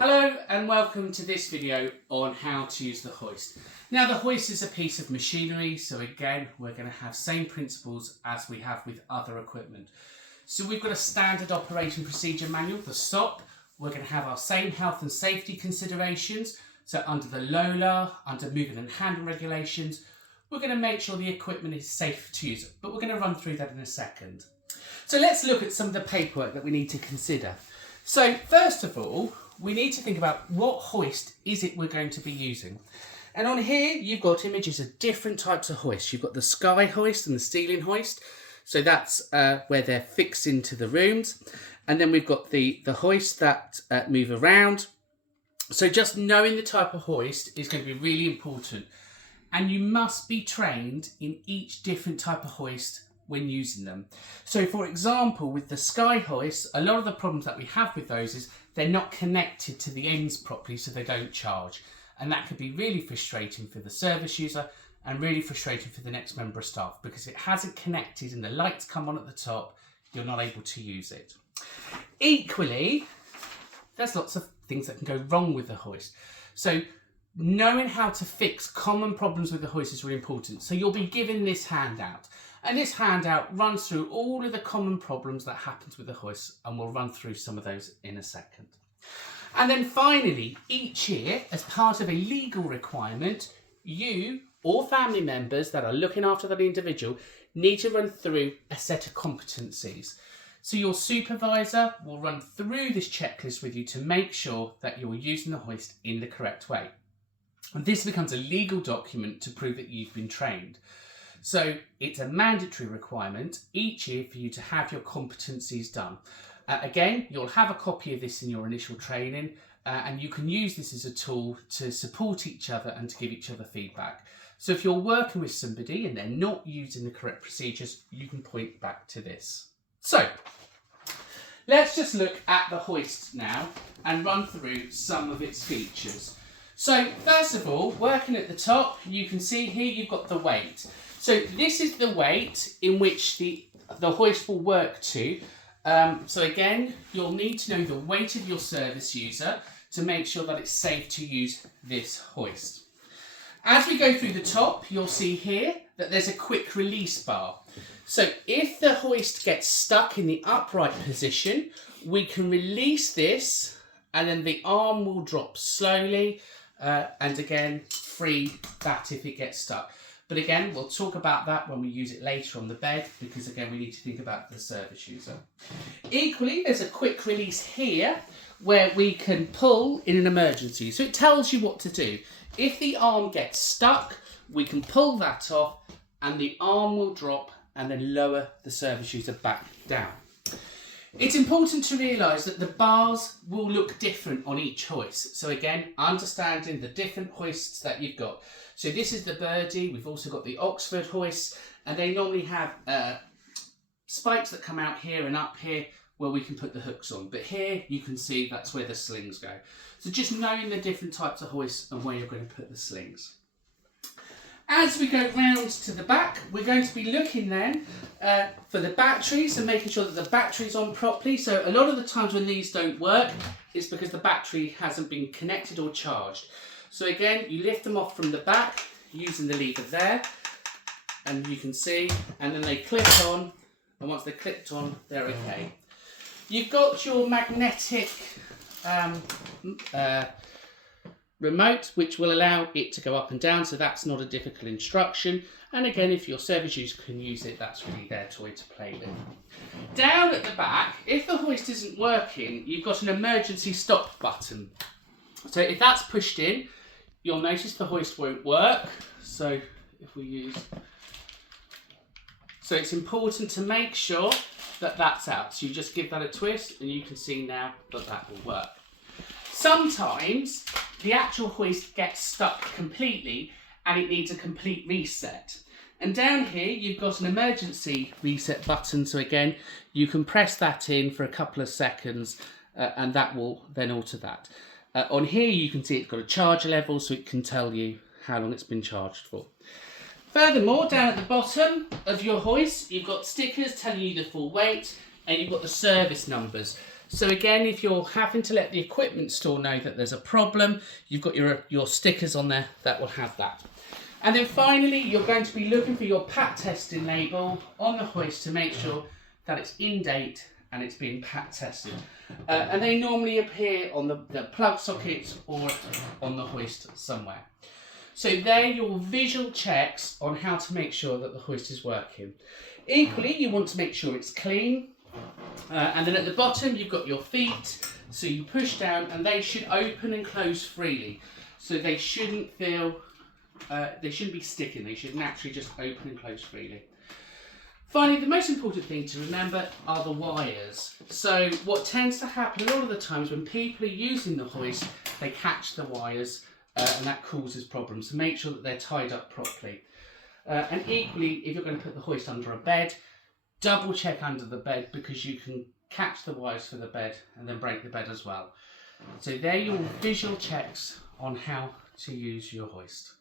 Hello and welcome to this video on how to use the hoist. Now the hoist is a piece of machinery, so again we're going to have same principles as we have with other equipment. So we've got a standard operation procedure manual, the SOP. We're going to have our same health and safety considerations. So under the LOLA, under moving and handle regulations, we're going to make sure the equipment is safe to use, but we're going to run through that in a second. So let's look at some of the paperwork that we need to consider. So first of all, we need to think about what hoist is it we're going to be using. And on here, you've got images of different types of hoists. You've got the sky hoist and the ceiling hoist. So that's where they're fixed into the rooms. And then we've got the hoists that move around. So just knowing the type of hoist is going to be really important. And you must be trained in each different type of hoist when using them. So for example, with the sky hoist, a lot of the problems that we have with those is they're not connected to the ends properly, so they don't charge. And that could be really frustrating for the service user and really frustrating for the next member of staff, because it hasn't connected and the lights come on at the top, you're not able to use it. Equally, there's lots of things that can go wrong with the hoist. So knowing how to fix common problems with the hoist is really important. So you'll be given this handout. And this handout runs through all of the common problems that happens with the hoist, and we'll run through some of those in a second. And then finally, each year, as part of a legal requirement, you or family members that are looking after that individual need to run through a set of competencies. So your supervisor will run through this checklist with you to make sure that you're using the hoist in the correct way. And this becomes a legal document to prove that you've been trained. So it's a mandatory requirement each year for you to have your competencies done. Again, you'll have a copy of this in your initial training, and you can use this as a tool to support each other and to give each other feedback. So if you're working with somebody and they're not using the correct procedures, you can point back to this. So let's just look at the hoist now and run through some of its features. So first of all, working at the top, you can see here you've got the weight. So this is the weight in which the hoist will work to. So again, you'll need to know the weight of your service user to make sure that it's safe to use this hoist. As we go through the top, you'll see here that there's a quick release bar. So if the hoist gets stuck in the upright position, we can release this and then the arm will drop slowly and again, free that if it gets stuck. But again, we'll talk about that when we use it later on the bed, because again, we need to think about the service user. Equally, there's a quick release here where we can pull in an emergency. So it tells you what to do. If the arm gets stuck, we can pull that off and the arm will drop and then lower the service user back down. It's important to realise that the bars will look different on each hoist. So again, understanding the different hoists that you've got. So this is the Birdie, we've also got the Oxford hoist, and they normally have spikes that come out here and up here where we can put the hooks on. But here you can see that's where the slings go. So just knowing the different types of hoists and where you're going to put the slings. As we go round to the back, we're going to be looking then for the batteries and making sure that the battery's on properly. So a lot of the times when these don't work, it's because the battery hasn't been connected or charged. So again, you lift them off from the back using the lever there, and you can see, and then they clip on, and once they're clipped on, they're okay. You've got your magnetic remote, which will allow it to go up and down, so that's not a difficult instruction. And again, if your service user can use it, that's really their toy to play with. Down at the back, if the hoist isn't working, you've got an emergency stop button. So if that's pushed in, you'll notice the hoist won't work. So if we use... So it's important to make sure that that's out. So you just give that a twist and you can see now that that will work. Sometimes the actual hoist gets stuck completely and it needs a complete reset. And down here you've got an emergency reset button. So again, you can press that in for a couple of seconds and that will then alter that. On here you can see it's got a charge level, so it can tell you how long it's been charged for. Furthermore, down at the bottom of your hoist, you've got stickers telling you the full weight, and you've got the service numbers. So again, if you're having to let the equipment store know that there's a problem, you've got your stickers on there that will have that. And then finally, you're going to be looking for your pat testing label on the hoist to make sure that it's in date and it's been pat tested. And they normally appear on the plug sockets or on the hoist somewhere. So they're your visual checks on how to make sure that the hoist is working. Equally, you want to make sure it's clean. And then at the bottom, you've got your feet. So you push down and they should open and close freely. So they shouldn't feel, they shouldn't be sticking. They should naturally just open and close freely. Finally, the most important thing to remember are the wires. So what tends to happen a lot of the times when people are using the hoist, they catch the wires and that causes problems. So make sure that they're tied up properly. And equally, if you're going to put the hoist under a bed, double check under the bed because you can catch the wires for the bed and then break the bed as well. So they're your visual checks on how to use your hoist.